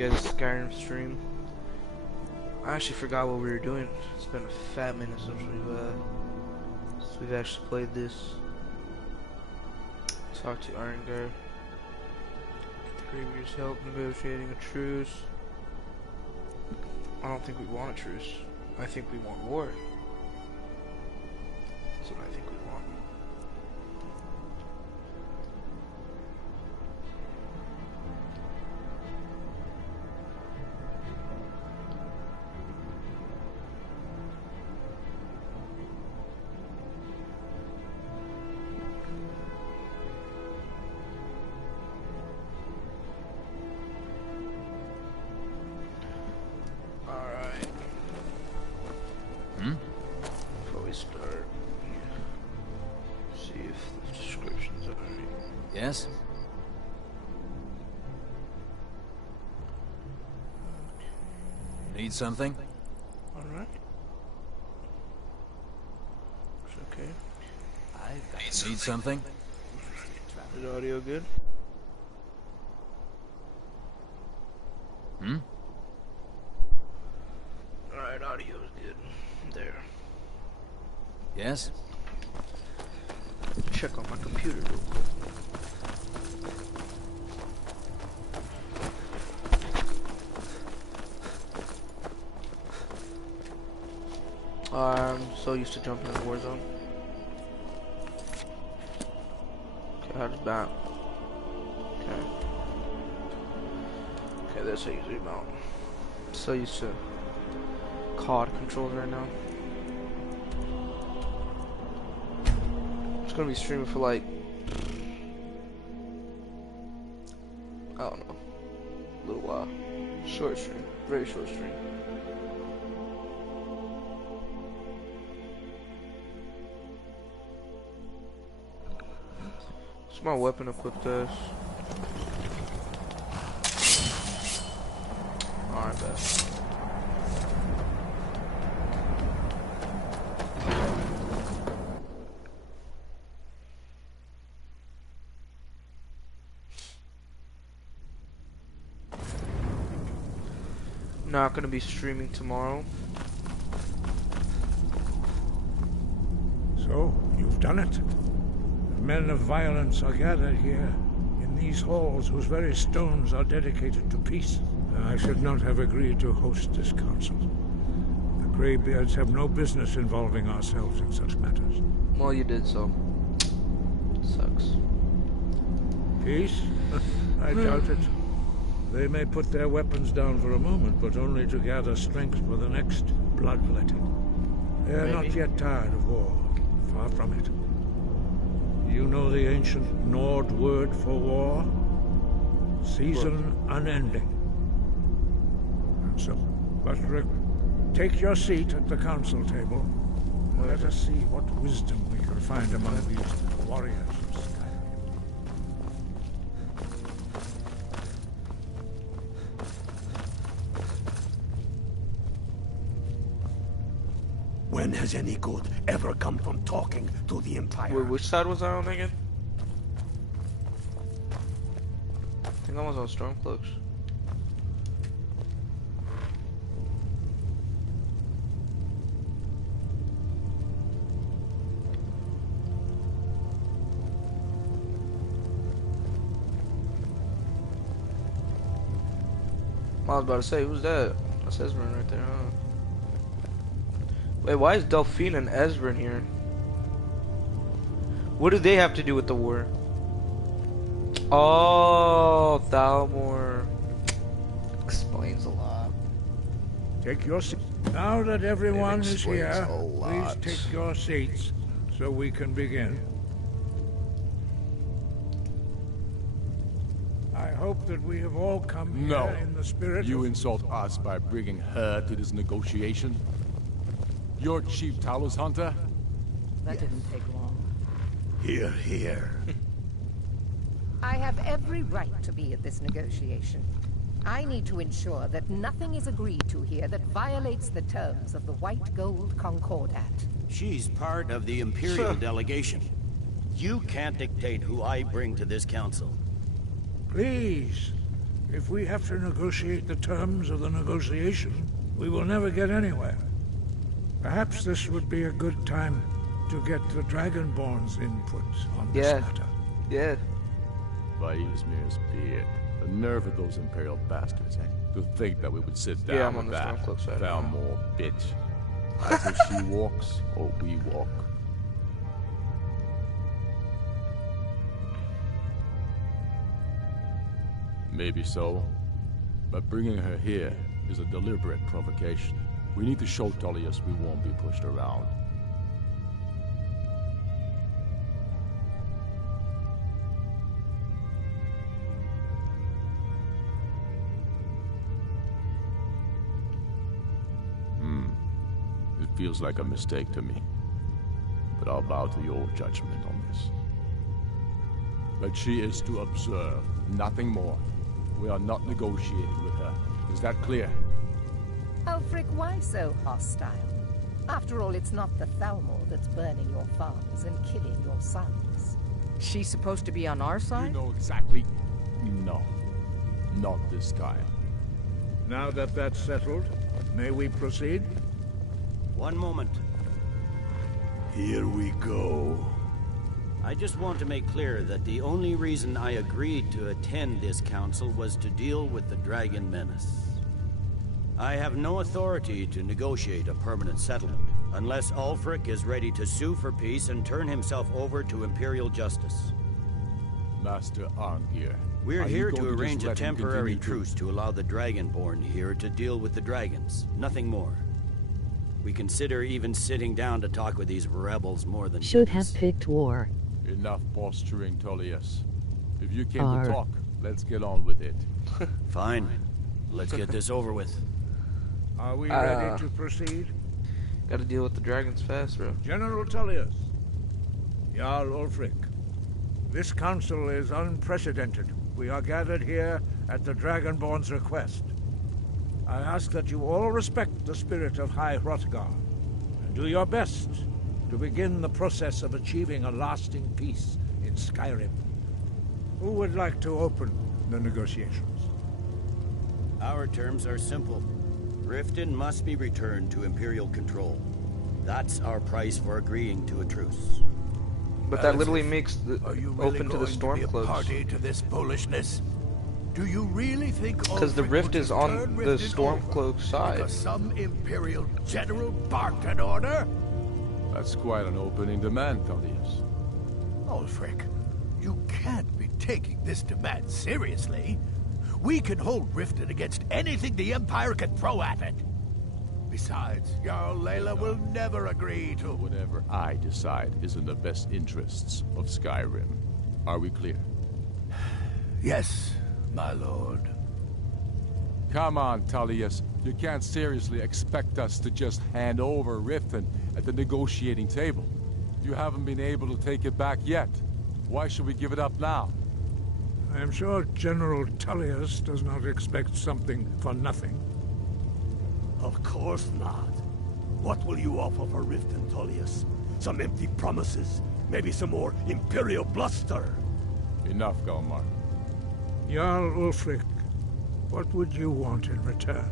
guys a Skyrim stream. I actually forgot what we were doing. It's been a fat minute since we've actually played this. Talk to Iron Guy. Get the Graveyard's help negotiating a truce. I don't think we want a truce. I think we want war. That's what I think we want. Yes? Need something? Alright. It's okay. Need something? Is the audio good? Hmm? Alright, audio is good. There. Yes? Check on my computer real quick. I'm so used to jumping in the war zone. Okay, how does that? Okay. Okay, that's how you zoom out. So used to COD controls right now. It's gonna be streaming for like, I don't know, a little while. Short stream, very short stream. What's my weapon equipped as? Alright, bet. Not gonna be streaming tomorrow. So, you've done it. The men of violence are gathered here, in these halls whose very stones are dedicated to peace. I should not have agreed to host this council. The Greybeards have no business involving ourselves in such matters. Well, you did so. Sucks. Peace? I doubt it. They may put their weapons down for a moment, but only to gather strength for the next bloodletting. They are not yet tired of war. Far from it. You know the ancient Nord word for war? Season unending. And so, but take your seat at the council table. Let us see what wisdom we can find among these warriors of Skyrim. When has any good ever come from talking to the Empire? Wait, which side was I on again? I think I was on Stormcloaks. I was about to say, who's that? That's Esbern right there, huh? Wait, why is Delphine and Esbern here? What do they have to do with the war? Oh, Thalmor explains a lot. Take your seat. Now that everyone is here, please take your seats so we can begin. I hope that we have all come here in the spirit You insult us by bringing her to this negotiation? You're Chief Talos Hunter? That didn't take long. Hear, hear. I have every right to be at this negotiation. I need to ensure that nothing is agreed to here that violates the terms of the White Gold Concordat. She's part of the Imperial delegation. You can't dictate who I bring to this council. Please, If we have to negotiate the terms of the negotiation, we will never get anywhere. Perhaps this would be a good time to get the Dragonborn's input on this matter. Yeah. Vaismir's beard. The nerve of those Imperial bastards, eh? To think that we would sit down I'm on with the that Stormcloak side. Thalmor bitch. Either she walks or we walk. Maybe so, but bringing her here is a deliberate provocation. We need to show Tullius we won't be pushed around. It feels like a mistake to me, but I'll bow to your judgment on this. But she is to observe, nothing more. We are not negotiating with her. Is that clear? Ulfric, why so hostile? After all, it's not the Thalmor that's burning your farms and killing your sons. She's supposed to be on our You side? know exactly... No. Not this time. Now that that's settled, may we proceed? One moment. Here we go. I just want to make clear that the only reason I agreed to attend this council was to deal with the Dragon Menace. I have no authority to negotiate a permanent settlement, unless Ulfric is ready to sue for peace and turn himself over to Imperial justice. Master Arngir. We're are you here going to just arrange a let him temporary continue truce to allow the Dragonborn here to deal with the dragons. Nothing more. We consider even sitting down to talk with these rebels more than Should business. have picked war. Enough posturing, Tullius. If you came Arr. to talk, let's get on with it. Fine. Let's get this over with. Are we ready to proceed? Gotta deal with the dragons fast, bro. General Tullius, Jarl Ulfric, this council is unprecedented. We are gathered here at the Dragonborn's request. I ask that you all respect the spirit of High Hrothgar, and do your best to begin the process of achieving a lasting peace in Skyrim. Who would like to open the negotiations? Our terms are simple. Riften must be returned to Imperial control. That's our price for agreeing to a truce. But that literally makes the Are you really open to the going to be a Stormcloaks. party to this foolishness? Do you really think Because the Ulfric rift would is just on turn the Riften over Stormcloak side. because some Imperial general barked an order? That's quite an opening demand, Tullius. Ulfric, you can't be taking this demand seriously. We can hold Riften against anything the Empire can throw at it. Besides, Jarl Layla will never agree to... Whatever I decide is in the best interests of Skyrim. Are we clear? Yes, my lord. Come on, Tullius. You can't seriously expect us to just hand over Riften at the negotiating table. You haven't been able to take it back yet. Why should we give it up now? I am sure General Tullius does not expect something for nothing. Of course not. What will you offer for Riften, Tullius? Some empty promises? Maybe some more Imperial bluster? Enough, Galmar. Jarl Ulfric, what would you want in return?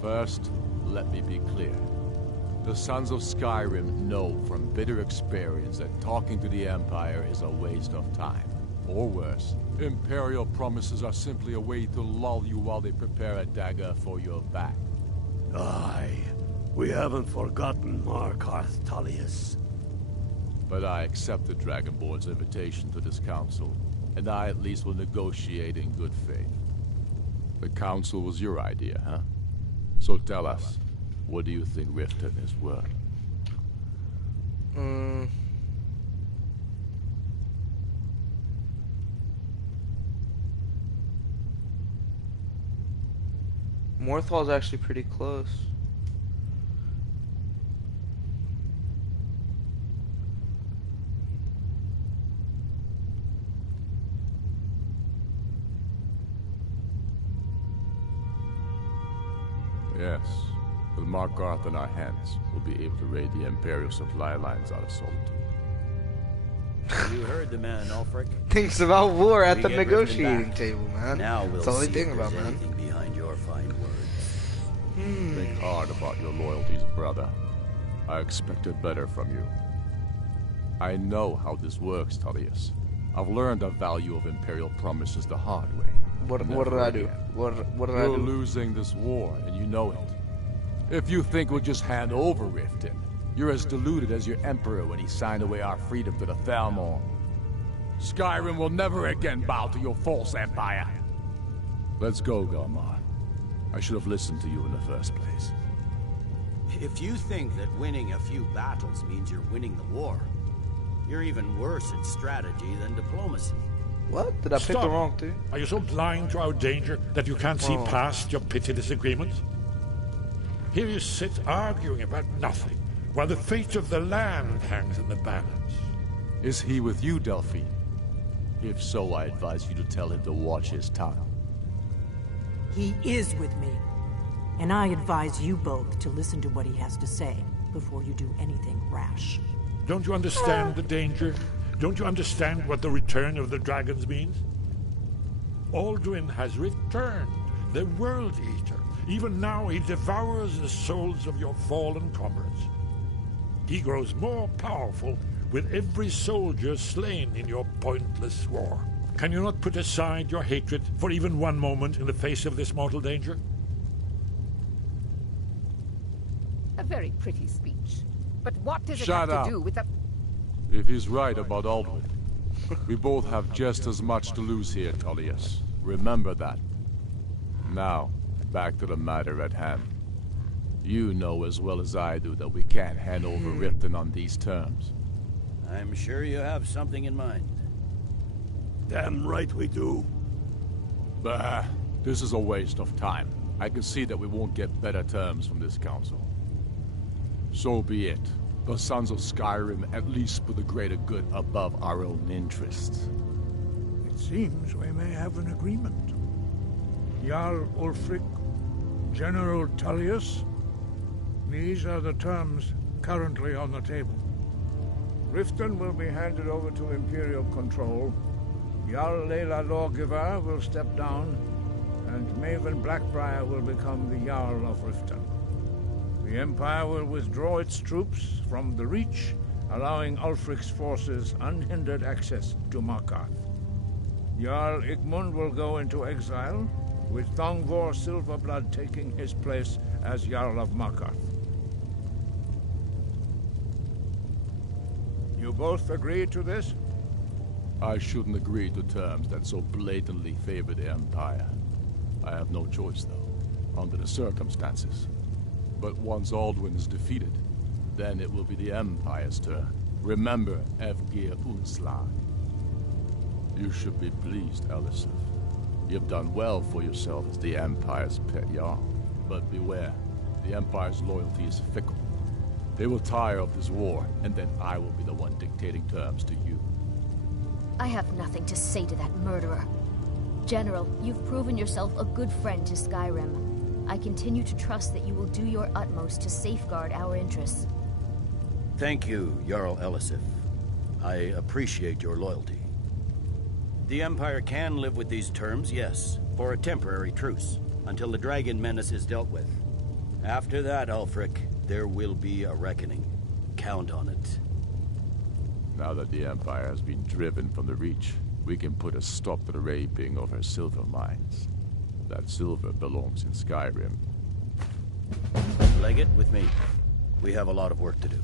First, let me be clear. The Sons of Skyrim know from bitter experience that talking to the Empire is a waste of time. Or worse, Imperial promises are simply a way to lull you while they prepare a dagger for your back. Aye. We haven't forgotten Markarth, Tullius. But I accept the Dragonborn's invitation to this council, and I at least will negotiate in good faith. The council was your idea, huh? So tell us, what do you think Riften is worth? Morthal's actually pretty close. Yes. With Markarth in our hands, we'll be able to raid the Imperial supply lines out of Solitude. You heard the man, Ulfric. Thinks about war at We the get Riften negotiating back. table, man. Now we'll That's all they see think if about, there's man. anything behind your fine words. Think hard about your loyalties, brother. I expected better from you. I know how this works, Tullius. I've learned the value of Imperial promises the hard way. What did Never I do? again. What did I You're do? losing this war, and you know it. If you think we'll just hand over Riften, you're as deluded as your Emperor when he signed away our freedom to the Thalmor. Skyrim will never again bow to your false empire. Let's go, Galmar. I should have listened to you in the first place. If you think that winning a few battles means you're winning the war, you're even worse at strategy than diplomacy. What? Did I pick the Stop. wrong thing? Are you so blind to our danger that you can't see Oh. past your petty disagreements? Here you sit arguing about nothing, while the fate of the land hangs in the balance. Is he with you, Delphine? If so, I advise you to tell him to watch his tongue. He is with me. And I advise you both to listen to what he has to say before you do anything rash. Don't you understand the danger? Don't you understand what the return of the dragons means? Alduin has returned, the World Eater. Even now he devours the souls of your fallen comrades. He grows more powerful with every soldier slain in your pointless war. Can you not put aside your hatred for even one moment in the face of this mortal danger? A very pretty speech. But what does it Shut have up. to do with the... If he's right about Alduin, we both have just as much to lose here, Tullius. Remember that. Now, back to the matter at hand. You know as well as I do that we can't hand over Riften on these terms. I'm sure you have something in mind. Damn right we do. Bah, this is a waste of time. I can see that we won't get better terms from this council. So be it. The Sons of Skyrim at least put the greater good above our own interests. It seems we may have an agreement. Jarl Ulfric, General Tullius, these are the terms currently on the table. Riften will be handed over to Imperial control. Jarl Layla Lawgiver will step down, and Maven Blackbriar will become the Jarl of Riften. The Empire will withdraw its troops from the Reach, allowing Ulfric's forces unhindered access to Markarth. Jarl Igmund will go into exile, with Thongvor Silverblood taking his place as Jarl of Markarth. You both agree to this? I shouldn't agree to terms that so blatantly favor the Empire. I have no choice, though, under the circumstances. But once Alduin is defeated, then it will be the Empire's turn. Remember Evgir Unslag. You should be pleased, Elisif. You've done well for yourself as the Empire's pet Jarl. But beware, the Empire's loyalty is fickle. They will tire of this war, and then I will be the one dictating terms to you. I have nothing to say to that murderer. General, you've proven yourself a good friend to Skyrim. I continue to trust that you will do your utmost to safeguard our interests. Thank you, Jarl Elisif. I appreciate your loyalty. The Empire can live with these terms, yes, for a temporary truce, until the Dragon Menace is dealt with. After that, Ulfric, there will be a reckoning. Count on it. Now that the Empire has been driven from the Reach, we can put a stop to the raping of her silver mines. That silver belongs in Skyrim. Legate with me. We have a lot of work to do.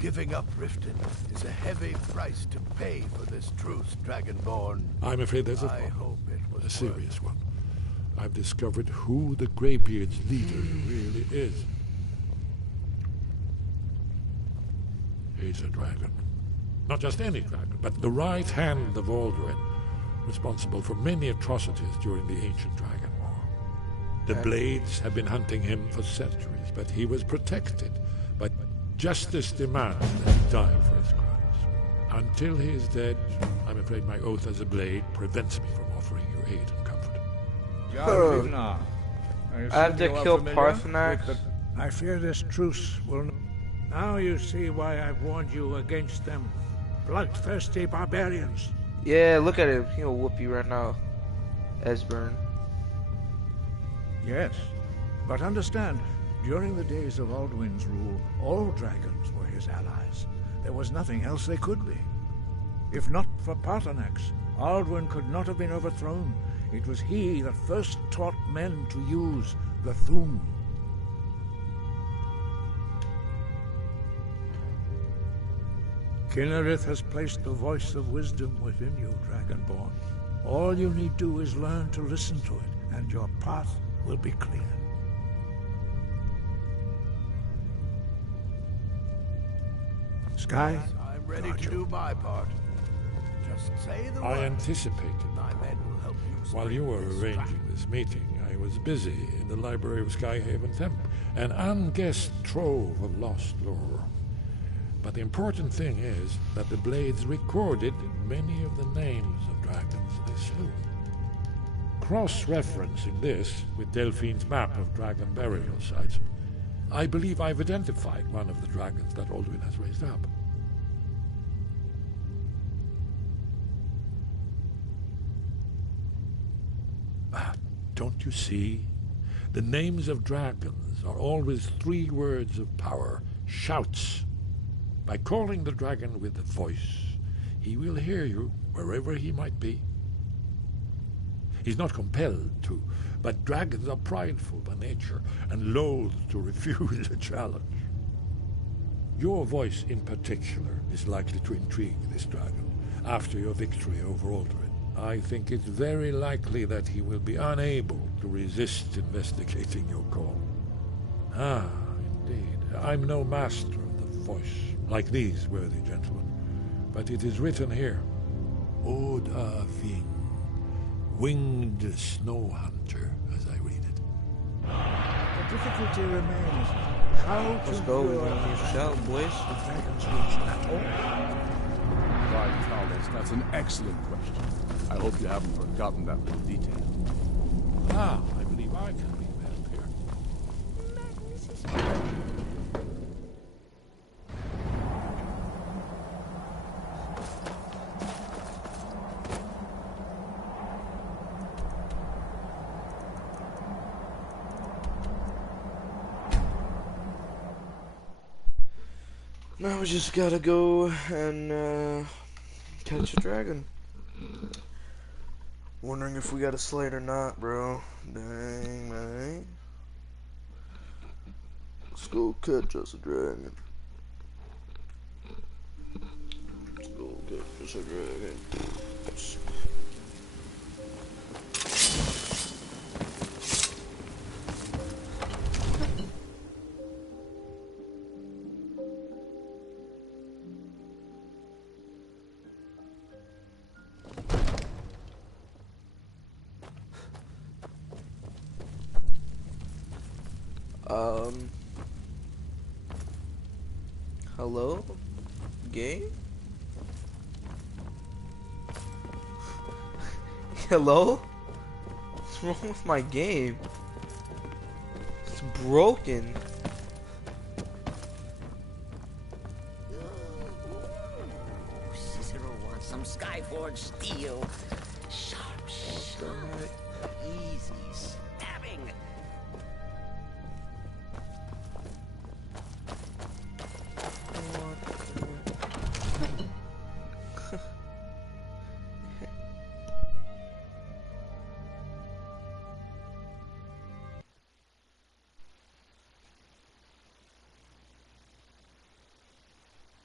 Giving up Riften is a heavy price to pay for this truce, Dragonborn. I'm afraid there's a I problem. hope it was A serious one. I've discovered who the Greybeard's leader really is. He's a dragon. Not just any dragon, but the right hand of Alduin, responsible for many atrocities during the Ancient Dragon War. The Blades have been hunting him for centuries, but he was protected. But justice demands that he die for his crimes. Until he is dead, I'm afraid my oath as a Blade prevents me from offering you aid and comfort. I have to kill Parthenax. I fear this truce will... Now you see why I've warned you against them. bloodthirsty barbarians. Yeah, look at him. He'll whoop you right now. Esbern. Yes, but understand, during the days of Alduin's rule, all dragons were his allies. There was nothing else they could be. If not for Paarthurnax, Alduin could not have been overthrown. It was he that first taught men to use the Thu'um. Kynareth has placed the voice of wisdom within you, Dragonborn. All you need do is learn to listen to it, and your path will be clear. Sky? I'm ready Roger. to do my part. Just say the word. I anticipated. My men will help you. While you were spread this arranging this meeting, I was busy in the library of Skyhaven Temp, an unguessed trove of lost lore. But the important thing is that the Blades recorded many of the names of dragons they slew. Cross-referencing this with Delphine's map of dragon burial sites, I believe I've identified one of the dragons that Alduin has raised up. Don't you see? The names of dragons are always 3 words of power, shouts. By calling the dragon with a voice, he will hear you wherever he might be. He's not compelled to, but dragons are prideful by nature and loath to refuse a challenge. Your voice in particular is likely to intrigue this dragon after your victory over Alduin. I think it's very likely that he will be unable to resist investigating your call. Ah, indeed. I'm no master of the voice, like these worthy gentlemen, but it is written here. Oda Ving, winged snow hunter, as I read it. The difficulty remains how Let's to go. We're lure gonna use shout, boys. the dragon's reach at all. Right, Carlos, that's an excellent question. I hope you haven't forgotten that little detail. Ah, I believe I can be of help here. Now we just gotta go and catch a dragon. Wondering if we got a slate or not, bro. Dang, man. Let's go catch us a dragon. Let's go catch us a dragon. Hello? Game? Hello? What's wrong with my game? It's broken. Cicero wants some Skyforge steel. Sharp, sharp.